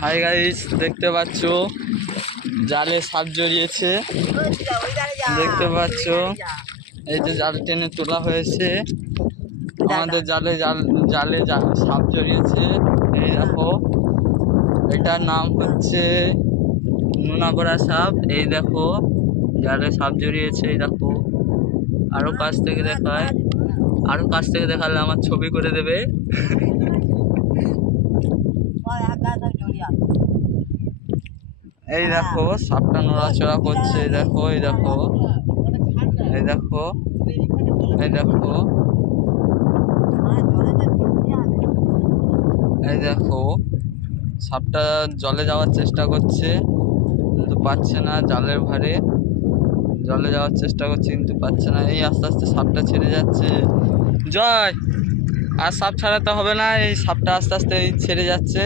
Hi guys, দেখতে পাচ্ছ জালে সাপ জড়িয়েছে। দেখতে পাচ্ছ এই যে জাল টেনে তোলা হয়েছে। আমাদের জালে সাপ জড়িয়েছে। এই দেখো, এটার নাম হচ্ছে নোনাগড়া সাপ। এই দেখো জালে সাপ জড়িয়েছে। এই দেখো, আরো কাছ থেকে দেখায়, আরো কাছ থেকে দেখালে আমার ছবি করে দেবে। এই দেখো সাপটা নড়াচড়া করছে। এই দেখো, এই দেখো, এই দেখো, এই দেখো, এই দেখো সাপটা জলে যাওয়ার চেষ্টা করছে কিন্তু পাচ্ছে না। জালের ভারে জলে যাওয়ার চেষ্টা করছে কিন্তু পাচ্ছে না। এই আস্তে আস্তে সাপটা ছেড়ে যাচ্ছে। জয়, আর সাপ ছাড়াতে হবে না, এই সাপটা আস্তে আস্তে ছেড়ে যাচ্ছে।